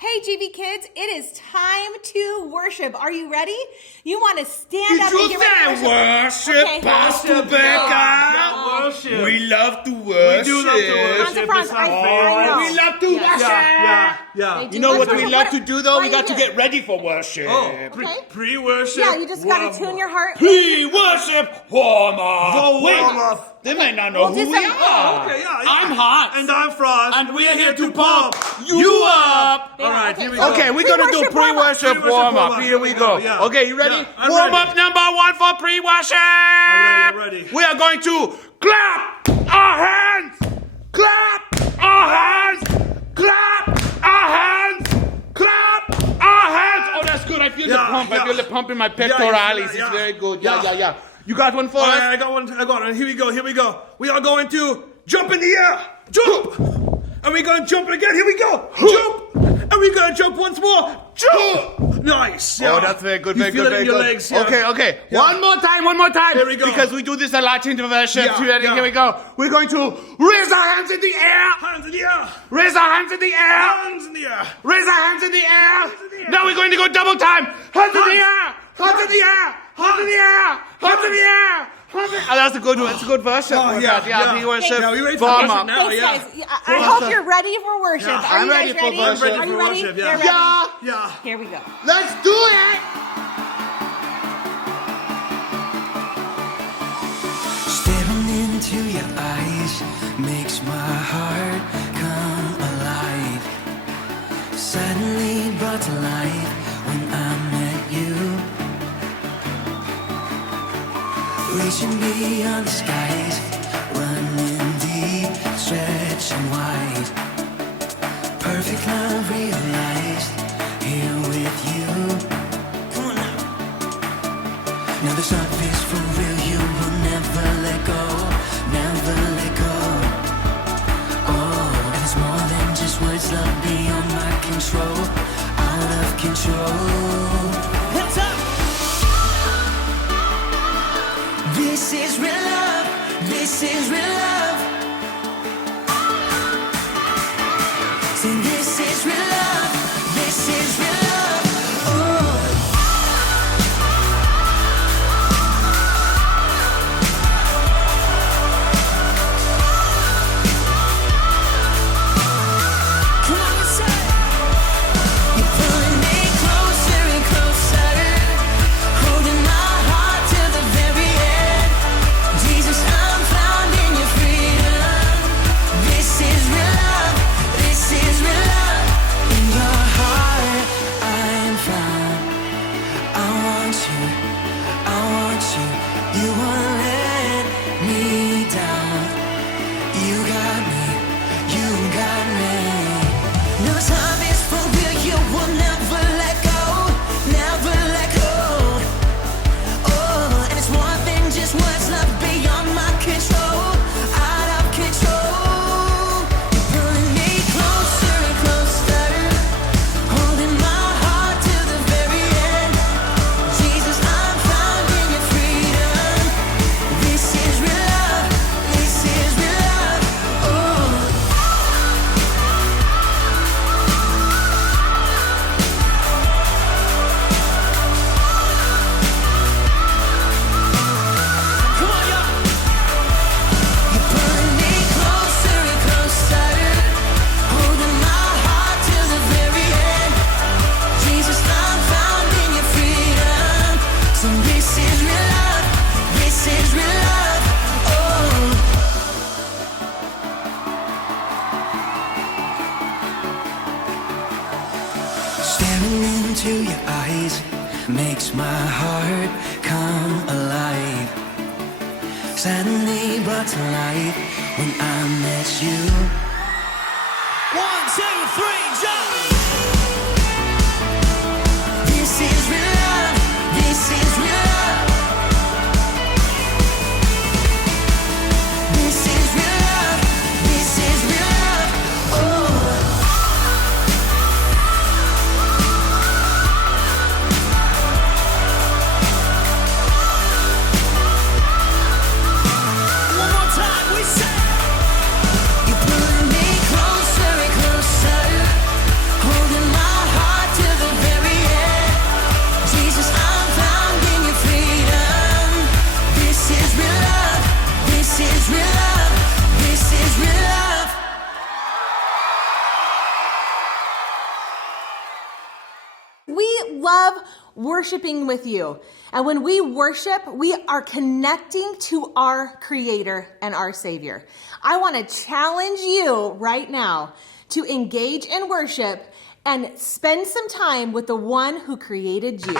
Hey, GB kids, it is time to worship. Are you ready? You want to stand up and get ready to worship, Okay. Pastor Becca? Worship. We love to worship. We do love to worship. Franz, It's our I favorite. know. We love to Yeah. worship. Yeah. They do. You know Let's what we worship. love to do though? Why We are got you to here? get ready for worship. Okay. Pre-worship. Yeah, you just got to tune your heart. Pre-worship warm up. The Wait, warm-up. they may not know We'll who do we some- are. Okay, yeah. I'm Hot. And I'm Frost. And we're here to pump you up. Yeah, All right, okay, here we so- go. Okay, we're gonna do Pre-worship warm-up. pre-worship Pre-worship warm up. warm-up. Here we go. Yeah. Okay, you ready? Yeah, I'm Warm ready. up number one for pre-worship. I'm ready. We are going to clap our hands. Clap our hands. Clap our hands. Clap our hands. Oh, that's good. I feel the Yeah, pump. I yeah. feel the pump in my Yeah, pectoralis. yeah. It's very good. Yeah, Yeah. yeah, yeah. You got one for All us? right, I got one. Here we go. We are going to jump in the air. Jump. And we're going to jump again. Here we go. Jump. And we're going to jump once more. Jump. Nice. Yeah. Oh, that's very good, You very feel good, it very in your good. legs. Yeah. Okay. Yeah. One more time. Here we go. Because we do this a lot in the worship. Yeah, Ready? yeah. Here we go. We're going to raise our hands in the air. Hands in the air. Raise our hands in the air. Hands in the air. Raise our hands in the air. Hands in the air. Now we're going to go double time. Hands in the air. Hands in the air. Hands in the air. Hands in the air. Oh, that's a good one. It's a good worship. Oh, yeah, yeah. We worship. Yeah, we ready for warm worship up. now? Thanks, yeah. guys. I hope you're ready for worship. Yeah, Are I'm you ready guys for ready? worship. I'm ready Are for you ready? worship, yeah. You're ready? Yeah. Yeah. Here we go. Let's do it. Staring into your eyes makes my heart come alive. Suddenly brought to life when I met you. Reaching beyond the skies, running deep, stretching wide. Perfect love realized here with you. Come on now. Now this love is for real, you will never let go, never let go. Oh, and it's more than just words, love beyond my control, out of control. Hands up! This is real love, this is real love. Say this is real love, this is real love. Oh. Come on, let's say you're pulling me closer and closer, holding my heart to the very end. Jesus, I'm found in your freedom. This is real love. This is real love. In your heart, I'm found. I want you. I want you. You won't let me down. You got me. You got me. No time is for real. You will never let go. Never let go. Oh, and it's more than just words, love beyond my control, out of control. You're pulling me closer and closer, holding my heart to the very end. Jesus, I'm found in your freedom. This is real love. This is real love. Oh. Come on, y'all. You're pulling me closer and closer, holding my heart to the very end. Jesus, I'm found in your freedom. So this is real love. This is real love. Oh. Staring into your eyes makes my heart come alive. Suddenly brought to life when I met you. 1, 2, 3, jump! This is real love. This is real love. This is real love. This is real love. Oh. One more time, we say you're pulling We love worshiping with you. And when we worship, we are connecting to our Creator and our Savior. I want to challenge you right now to engage in worship and spend some time with the one who created you.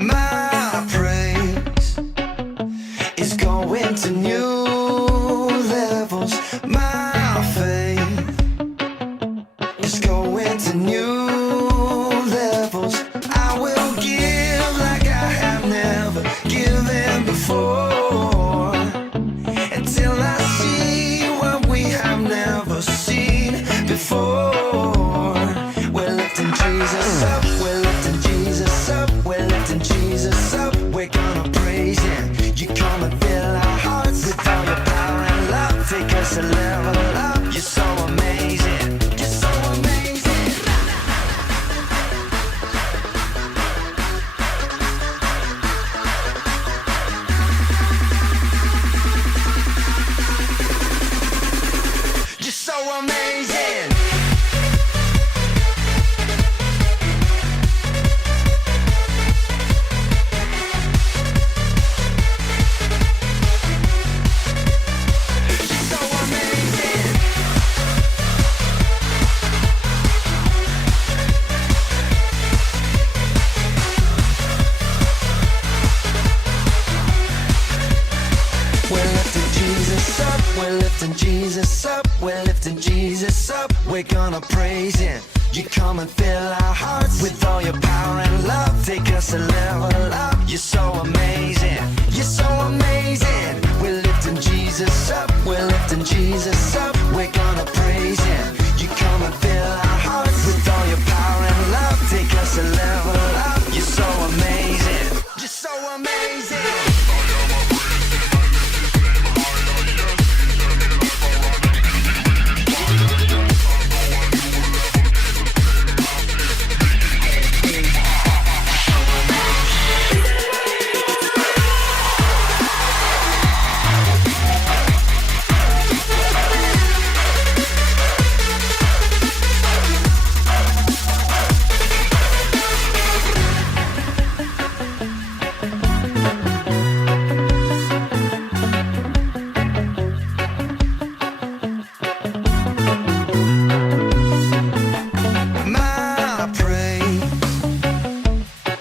My praise is going to new levels. My faith is going to new levels. I will give like I have never given before, until I see what we have never seen before. We're lifting Jesus up, we're lifting Jesus up, we're lifting Jesus up. We're gonna praise Him. You come and fill our hearts with all your power and love. Take us a level up. You're so amazing. You're so amazing. You're so amazing. You're so amazing. We're lifting Jesus up, we're lifting Jesus up, we're lifting Jesus up. We're gonna praise Him. You come and fill our hearts with all your power and love. Take us a level up. You're so amazing. You're so amazing. We're lifting Jesus up, we're lifting Jesus up. We're gonna praise Him. You come and fill our hearts with all your power and love. Take us a level up. You're so amazing. You're so amazing. My praise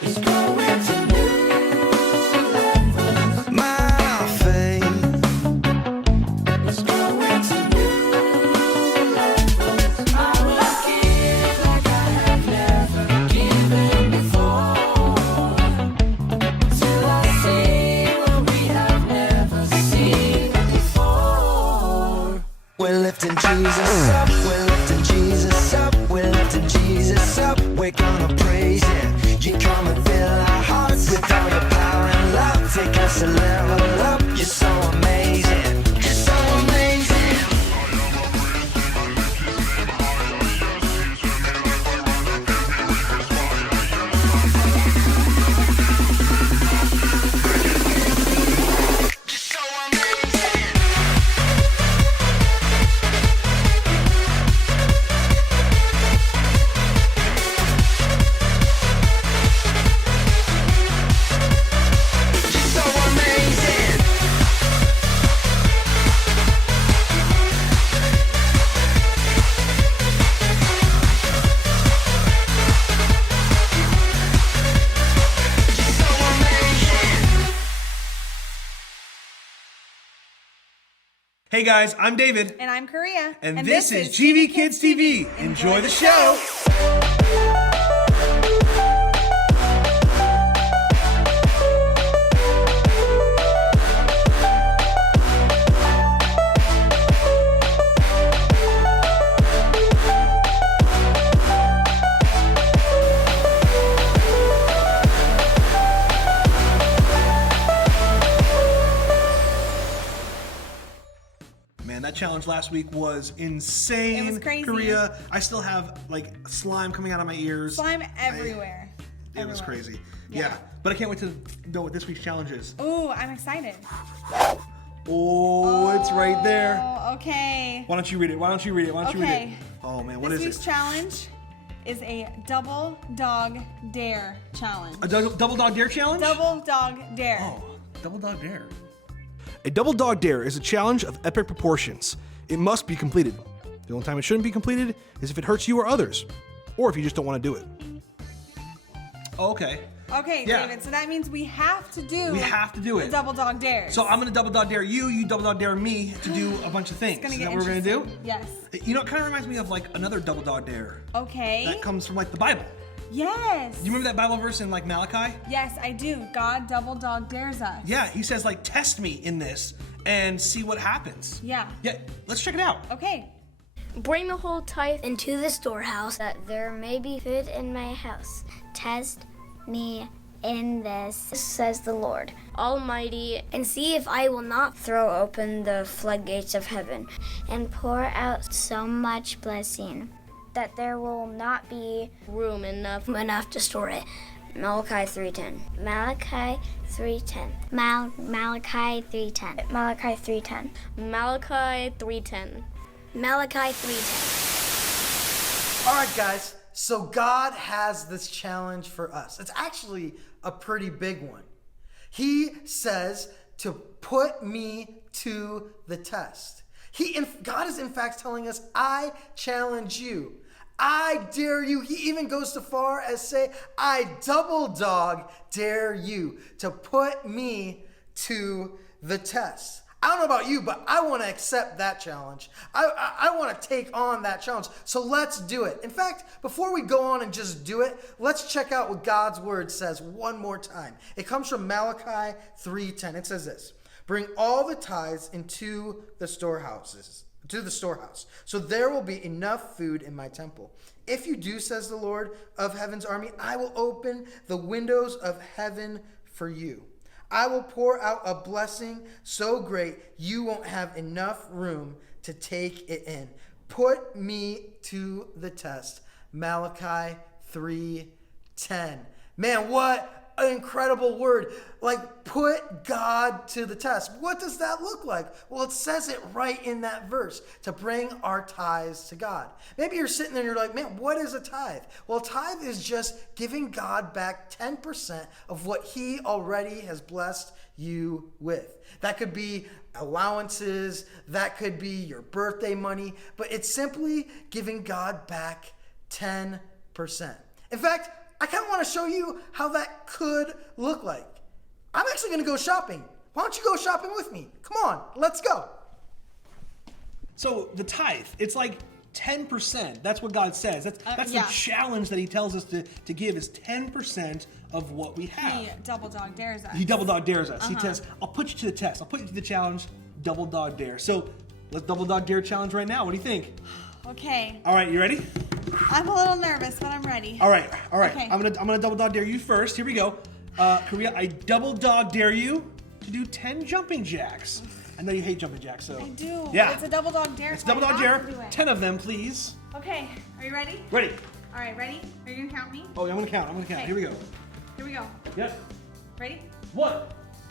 is going to new levels. My faith is going to new levels. I will give like I have never given before, till I see what we have never seen before. We're lifting Jesus up, we're lifting Jesus up, we're lifting Jesus up. We're gonna praise Him. You come and fill our hearts with all your power and love. Take us a level up. You're so amazing. You're so amazing. You're so amazing. You're so amazing. You're so amazing. Hey guys, I'm David, And I'm Korea. and this is GV Kids TV. Enjoy the show. Man, that challenge last week was insane. It was crazy. Korea, I still have like slime coming out of my ears. Slime everywhere. It was everywhere. crazy. Yeah. Yeah. But I can't wait to know what this week's challenge is. Ooh, I'm excited. Oh, it's right there. Oh, okay. Why don't you read it? Why don't you read it? Why don't you read it? Okay. Oh man, what This is week's it? challenge is a double dog dare challenge. A double dog dare challenge? Double dog dare. Oh, double dog dare. A double dog dare is a challenge of epic proportions. It must be completed. The only time it shouldn't be completed is if it hurts you or others, or if you just don't want to do it. Okay. Okay, Yeah. David. So that means we have to do. We have to do the it. double dog dare. So I'm gonna double dog dare you, you double dog dare me to do a bunch of things. It's gonna Is get that what we're gonna do? interesting. Yes. You know, it kind of reminds me of like another double dog dare Okay. that comes from like the Bible. Yes. You remember that Bible verse in like Malachi? Yes, I do. God double dog dares us. Yeah, he says like test me in this and see what happens. Yeah. Yeah, let's check it out. Okay. Bring the whole tithe into the storehouse, that there may be food in my house. Test me in this, says the Lord Almighty, and see if I will not throw open the floodgates of heaven and pour out so much blessing that there will not be room enough to store it. Malachi 3:10. Malachi 3:10. Malachi 3:10. Malachi 3:10. Malachi 3:10. Malachi 3:10. All right, guys. So God has this challenge for us. It's actually a pretty big one. He says to put me to the test. God is in fact telling us, I challenge you. I dare you. He even goes so far as say, I double dog dare you to put me to the test. I don't know about you, but I want to accept that challenge. I want to take on that challenge. So let's do it. In fact, before we go on and just do it, let's check out what God's word says one more time. It comes from Malachi 3:10. It says this: bring all the tithes into the storehouses, to the storehouse, so there will be enough food in my temple. If you do, says the Lord of heaven's army, I will open the windows of heaven for you. I will pour out a blessing so great you won't have enough room to take it in. Put me to the test. Malachi 3:10. Man, what an incredible word. Like, put God to the test. What does that look like? Well, it says it right in that verse, to bring our tithes to God. Maybe you're sitting there and you're like, man, what is a tithe? Well, tithe is just giving God back 10% of what he already has blessed you with. That could be allowances, that could be your birthday money, but it's simply giving God back 10%. In fact, I kind of want to show you how that could look like. I'm actually going to go shopping. Why don't you go shopping with me? Come on, let's go. So the tithe, it's like 10%. That's what God says. That's yeah. the challenge that he tells us to give is 10% of what we have. He double dog dares us. He double dog dares us. He says, I'll put you to the test. I'll put you to the challenge, double dog dare. So let's double dog dare challenge right now. What do you think? Okay. All right, you ready? I'm a little nervous, but I'm ready. All right. Okay. I'm gonna double dog dare you first. Here we go. Korea, I double dog dare you to do 10 jumping jacks. I know you hate jumping jacks, so I do. Yeah. It's a double dog dare. It's so I double dog have to dare. do it. 10 of them, please. Okay. Are you ready? Ready? All right. Ready? Are you gonna count me? Oh, I'm gonna count. Okay. Here we go. Here we go. Yep. Ready? 1,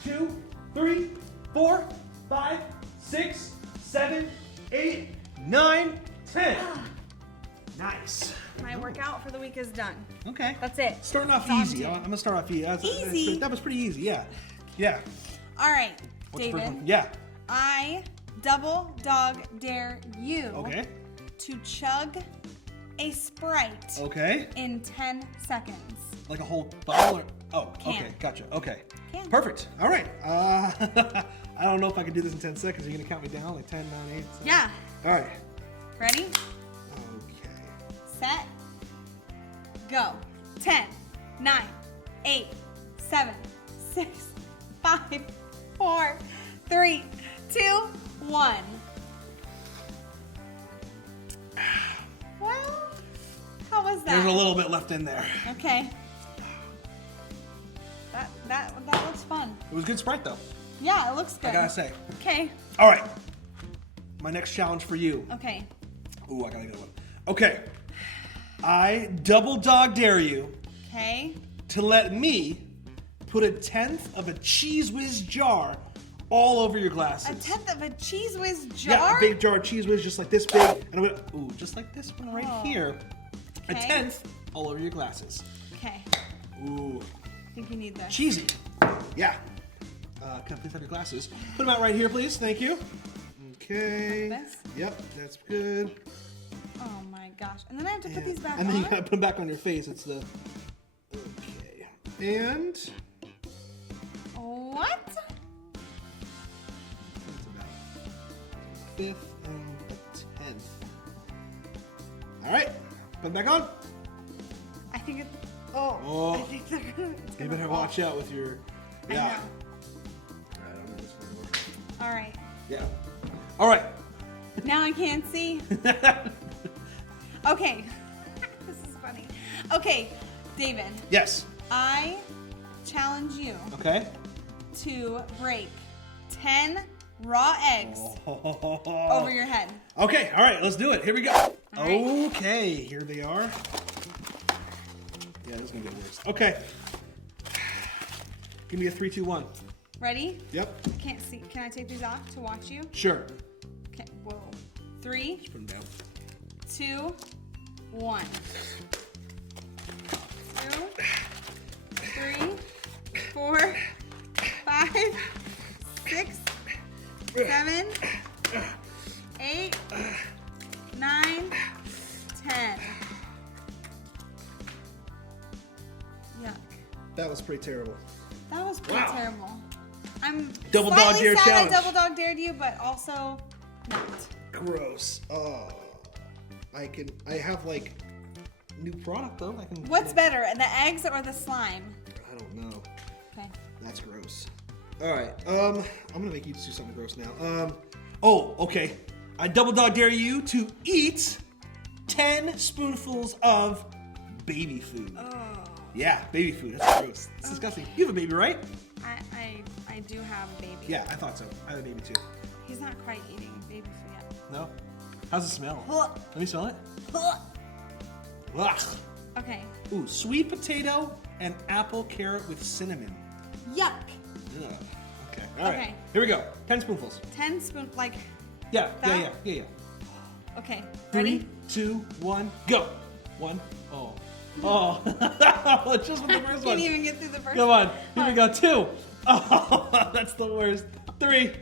2, 3, 4, 5, 6, 7, 8, 9, 10. Nice. My workout for the week is done. Okay. That's it. Starting off That's all I'm easy. doing. I'm gonna start off easy. Easy? That was pretty easy. Yeah. Yeah. All right, What's the first David. one? Yeah. I double dog dare you Okay. to chug a Sprite Okay. in 10 seconds. Like a whole bottle or? Oh, Can. okay. Gotcha. Okay. Can. Perfect. All right. I don't know if I can do this in 10 seconds. Are you gonna count me down? Like 10, 9, 8, 7? Yeah. All right. Ready? Okay. Set. Go. 10, 9, 8, 7, 6, 5, 4, 3, 2, 1. Well, how was that? There's a little bit left in there. Okay. That looks fun. It was good Sprite though. Yeah, it looks good. I gotta say. Okay. All right. My next challenge for you. Okay. Ooh, I gotta get one. Okay. I double dog dare you Okay. to let me put 1/10 of a Cheese Whiz jar all over your glasses. 1/10 of a Cheese Whiz Yeah, jar? a big jar of Cheese Whiz just like this big. And I'm gonna, ooh, just like this one right here. Okay. 1/10 all over your glasses. Okay. Ooh, I think you need this. cheesy. Yeah. Can I please have your glasses? Put them out right here, please. Thank you. Okay. Like this? Yep, that's good. Oh my gosh. And then I have to put these back and then you on? gotta put them back on your face. It's the. Okay. And. What? That's about 5th and a 10th. All right. Put them back on. I think it. Oh. Oh. I think they're gonna. It's You gonna better fall. watch out with your. I Yeah. know. I don't know this one works. All right. Yeah. All right. Now I can't see. Okay. This is funny. Okay, David, Yes. I challenge you Okay. to break 10 raw eggs over your head. Okay. All right. Let's do it. Here we go. All right. Okay. Here they are. Yeah, this is gonna get worse. Okay. Give me a 3, 2, 1. Ready? Yep. Can't see. Can I take these off to watch you? Sure. Okay. Whoa. 3, Just put them down. 2, 1. 2, 3, 4, 5, 6, 7, 8, 9, 10. Yuck. That was pretty terrible. That was pretty Wow. terrible. I'm Double dog slightly dare sad challenge. I double dog dared you, but also not. Gross. Oh. I have like new product though. I can. What's better, the eggs or the slime? I don't know. Okay. That's gross. All right. I'm gonna make you do something gross now. Oh, okay. I double dog dare you to eat 10 spoonfuls of baby food. Oh. Yeah, baby food. That's gross. It's disgusting. You have a baby, right? I do have a baby. Yeah, I thought so. I have a baby too. He's not quite eating baby food yet. No? How's it smell? Huh. Let me smell it. Huh. Ugh. Okay. Ooh, sweet potato and apple carrot with cinnamon. Yuck. Ugh. Okay. All right. Okay. Here we go. 10 spoonfuls. 10 spoon, like, Yeah. That? Yeah. okay. 3, Ready? 2, 1, go. 1. Oh. Oh. Just with the first one. Can't even get through the first Come one. on. Here we go. 2. Oh, that's the worst. 3.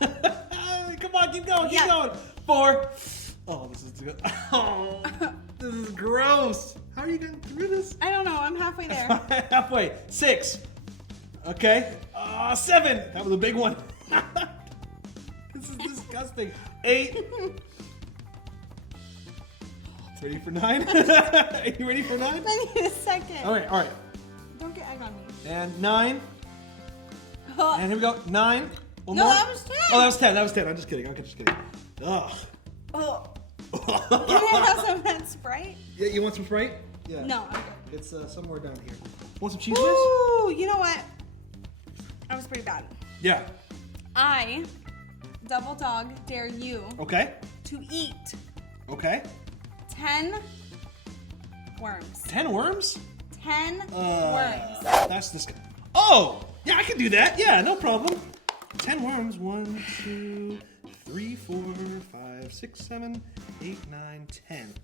Come on, keep going, keep Yeah. going. 4. Oh, this is good. Oh, this is gross. How are you getting through this? I don't know. I'm halfway there. Halfway. 6. Okay. 7. That was a big one. This is disgusting. 8. Ready for 9? Are you ready for 9? I need a second. All right. Don't get egg on me. And 9. And here we go. 9. One No, more. that was 10. Oh, that was 10. That was 10. I'm just kidding. Just kidding. Ugh. Oh. Can I have some of that Sprite? Yeah, you want some Sprite? Yeah. No, I'm good. It's somewhere down here. Want some cheese whiz? Ooh, you know what? That was pretty bad. Yeah. I double dog dare you Okay. to eat Okay. 10 worms. 10 worms? 10 worms. That's disgusting. Oh! Yeah, I can do that. Yeah, no problem. 10 worms. 1, 2, 3, 4, 5, 6, 7, 8, 9, 10.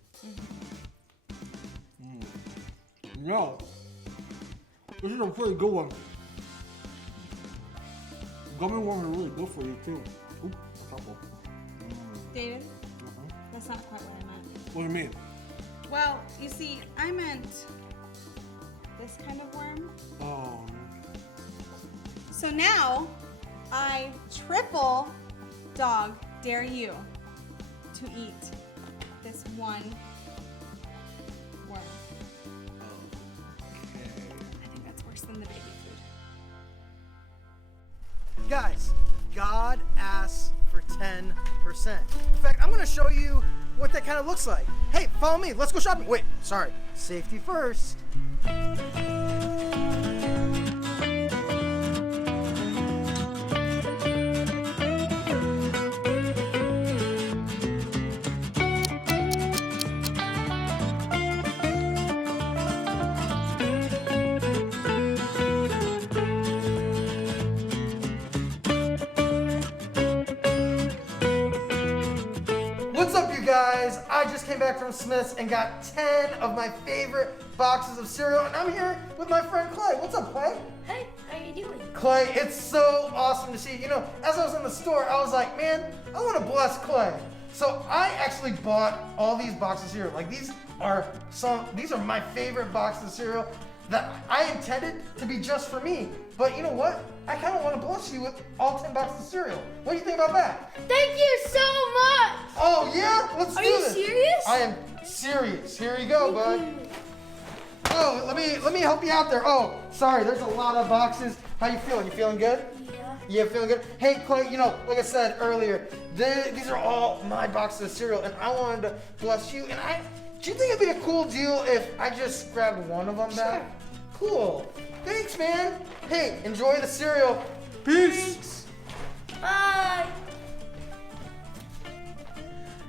No. This is a pretty good one. Gummy worms are really good for you, too. Ooh, a couple. David, that's not quite what I meant. What do you mean? Well, you see, I meant this kind of worm. Oh. So now, I triple dog dare you to eat this one worm. Okay. I think that's worse than the baby food. Guys, God asks for 10%. In fact, I'm going to show you what that kind of looks like. Hey, follow me. Let's go shopping. Wait, sorry. Safety first. guys, I just came back from Smith's and got 10 of my favorite boxes of cereal, and I'm here with my friend Clay. What's up, Clay? Hey, how you doing? Clay, it's so awesome to see you. You know, as I was in the store, I was like, man, I want to bless Clay. So I actually bought all these boxes of cereal. Like these are my favorite boxes of cereal that I intended to be just for me. But you know what? I kind of want to bless you with all 10 boxes of cereal. What do you think about that? Thank you so much! Oh yeah? Let's do Are you this. serious? I am serious. Here you go, bud. Oh, let me help you out there. Oh, sorry, there's a lot of boxes. How you feeling? You feeling good? Yeah, feeling good? Hey, Clay, you know, like I said earlier, these are all my boxes of cereal, and I wanted to bless you. And do you think it'd be a cool deal if I just grabbed one of them back? Cool. Thanks, man. Hey, enjoy the cereal. Peace. Bye!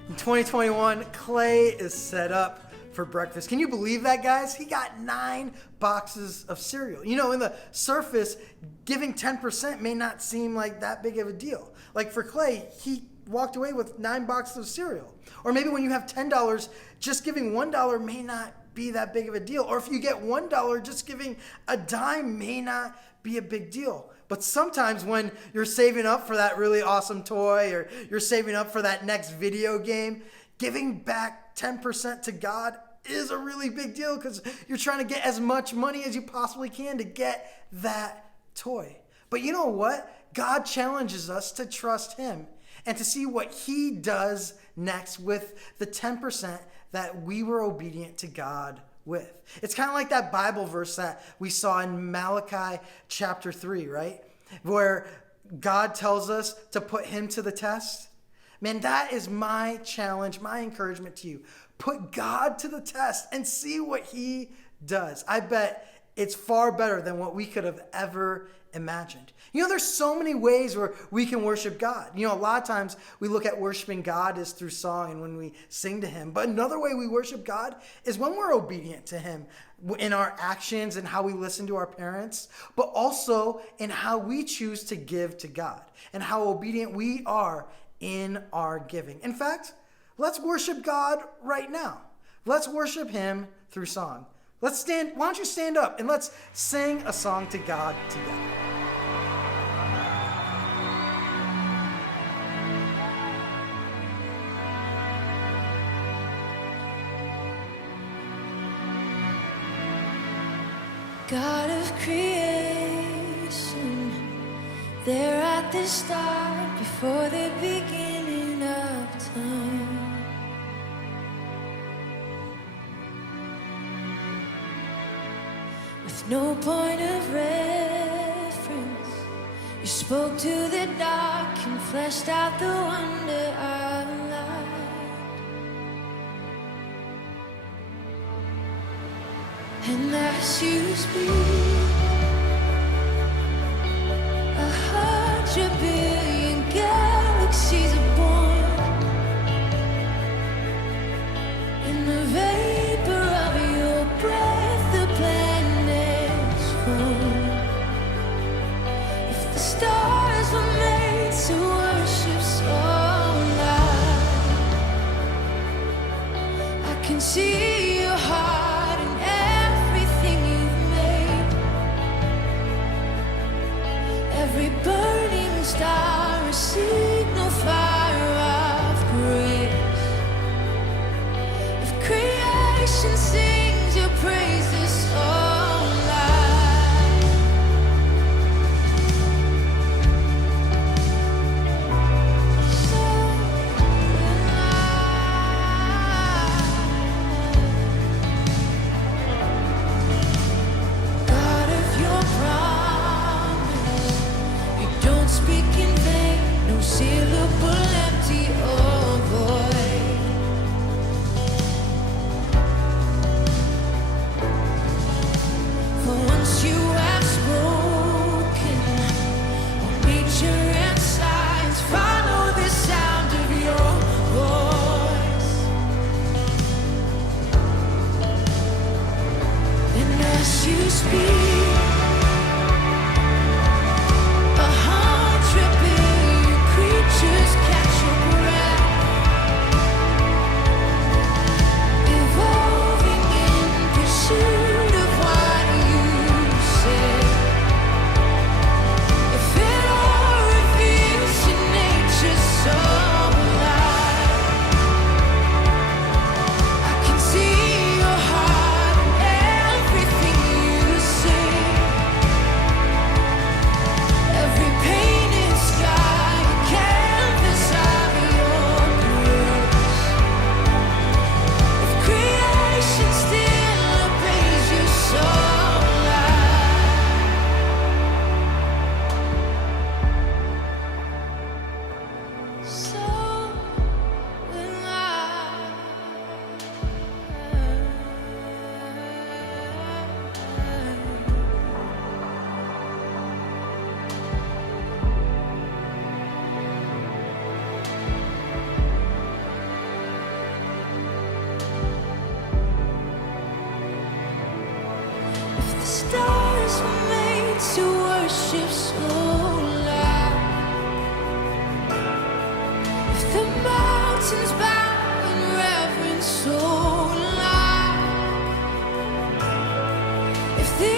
In 2021, Clay is set up for breakfast. Can you believe that, guys? He got 9 boxes of cereal. You know, in the surface, giving 10% may not seem like that big of a deal. Like for Clay, he walked away with 9 boxes of cereal. Or maybe when you have $10, just giving $1 may not be that big of a deal. Or if you get $1, just giving a dime may not be a big deal. But sometimes when you're saving up for that really awesome toy, or you're saving up for that next video game, giving back 10% to God is a really big deal, because you're trying to get as much money as you possibly can to get that toy. But you know what? God challenges us to trust him and to see what he does next with the 10% that we were obedient to God with. It's kind of like that Bible verse that we saw in Malachi chapter 3, right? Where God tells us to put him to the test. Man, that is my challenge, my encouragement to you. Put God to the test and see what he does. I bet it's far better than what we could have ever imagined. You know, there's so many ways where we can worship God. You know, a lot of times we look at worshiping God as through song and when we sing to him. But another way we worship God is when we're obedient to him in our actions and how we listen to our parents, but also in how we choose to give to God and how obedient we are in our giving. In fact, let's worship God right now. Let's worship him through song. Let's stand. Why don't you stand up and let's sing a song to God together. God of creation, there at the start, before the beginning of time. With no point of reference, you spoke to the dark and fleshed out the wonder of light. And as you speak, 100 billion galaxies are born. In the vapor of your breath, the planets form. If the stars were made to worship so light, I can see your heart in everything you've made. Every burning star, a signal fire of grace. If creation sings your praises so loud, so loud. God of your promise, you don't speak in vain, no worship so loud. If the mountains bow in reverence so loud. If the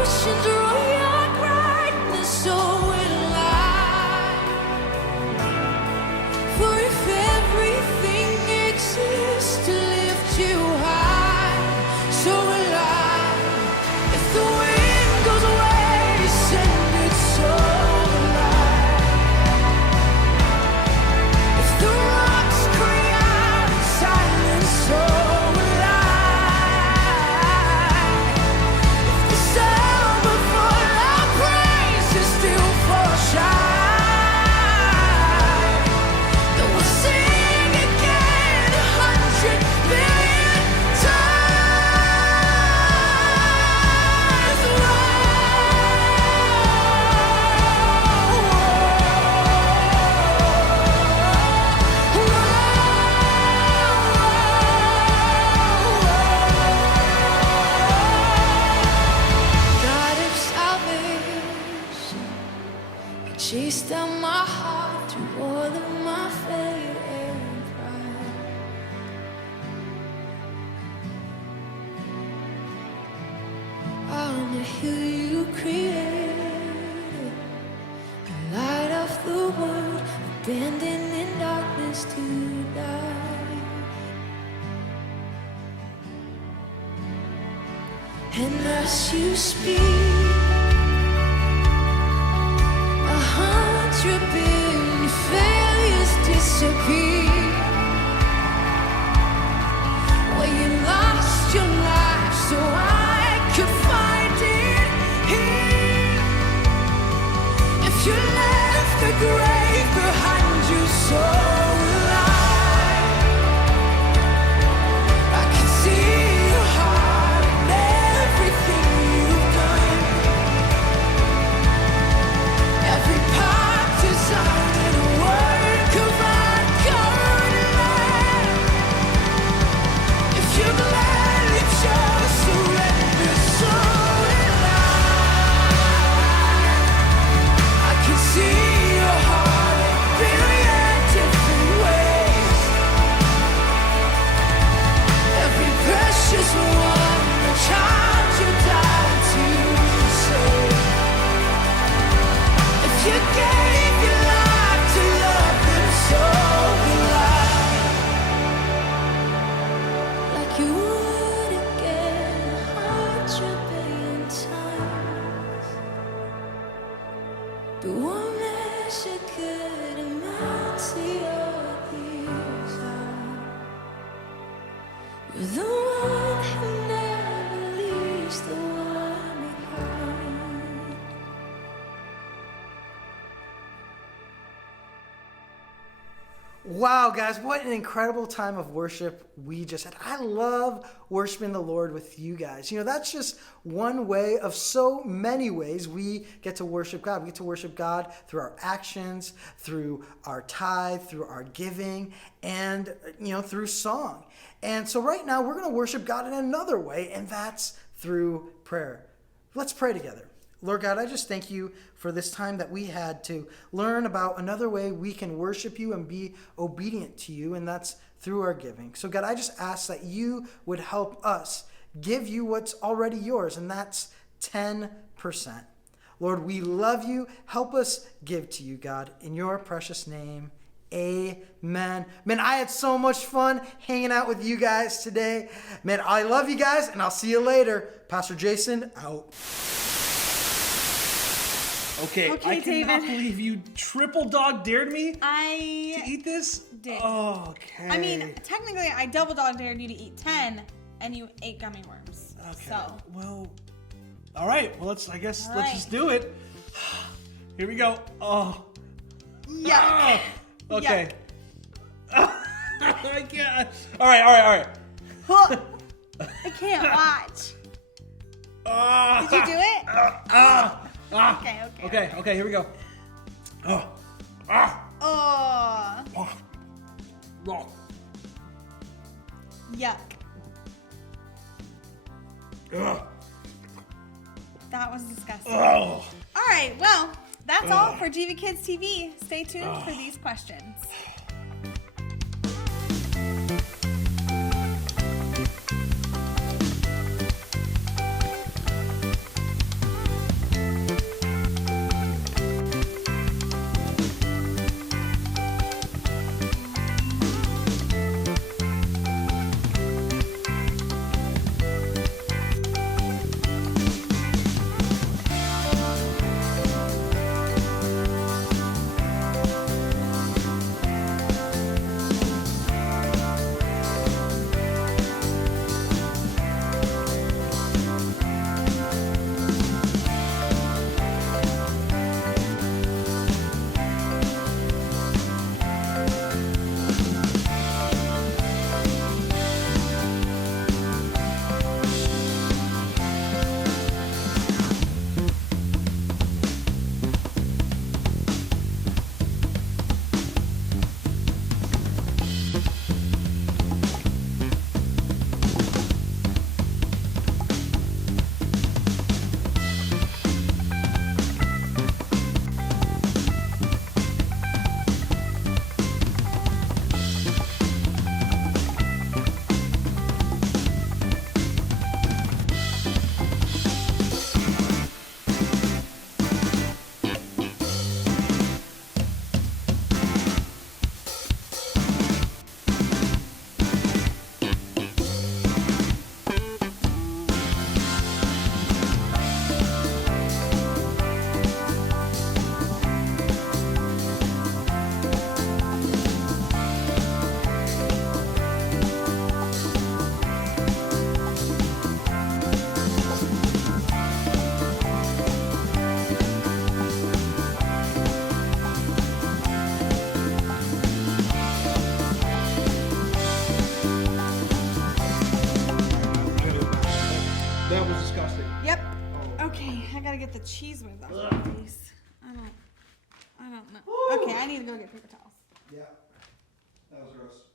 oceans roar your brightness so loud. For if everything exists to lift you high, so will I. If the wind goes away, send it so loud. If the rocks cry out in silence, so will I. If the sound before our praise is still for shine, then we'll sing again 100 billion God of salvation, you chased down my heart through all of my failure and pride. On the hill you created, the light of the world, abandoned in darkness to die. And as you speak, 100 billion failures disappear. Where you lost your life so I could find it here. If you left the grave behind you so alive, I can see your heart and everything you've done. Every part designed in a work of art, covered in light. If you're glad you just surrender so alive, I can see your heart in billion different ways. Every precious one, a child you died to save. If you gave your life to love them so alive, like you would again 100 billion times, but one measure could amount to your desire. You're the one who never leaves the one behind. Wow, guys, what an incredible time of worship we just had. I love worshiping the Lord with you guys. You know, that's just one way of so many ways we get to worship God. We get to worship God through our actions, through our tithe, through our giving, and, through song. And so right now we're going to worship God in another way, and that's through prayer. Let's pray together. Lord God, I just thank you for this time that we had to learn about another way we can worship you and be obedient to you, and that's through our giving. So God, I just ask that you would help us give you what's already yours, and that's 10%. Lord, we love you. Help us give to you, God, in your precious name. Amen. Man, I had so much fun hanging out with you guys today. Man, I love you guys, and I'll see you later. Pastor Jason, out. Okay, Okay, I cannot David. believe you triple dog dared me to I eat this. did. Oh, okay. I mean, technically, I double dog dared you to eat 10, and you ate gummy worms. okay. So, Well, all right. Well, let's let's right. just do it. Here we go. Oh. yuck. Ah! Okay. I can't. All right. Huh. I can't watch. Ah! Did you do it? Okay. Okay, here we go. Oh. Ah. Oh, Oh. Oh. yuck. Ugh. That was disgusting. Oh. All All right, well, that's all for GV Kids TV. Stay tuned for these questions. That was disgusting. Yep. Okay, I gotta get the cheese whiz off my face. I don't know. Okay, I need to go get paper towels. Yeah. That was gross.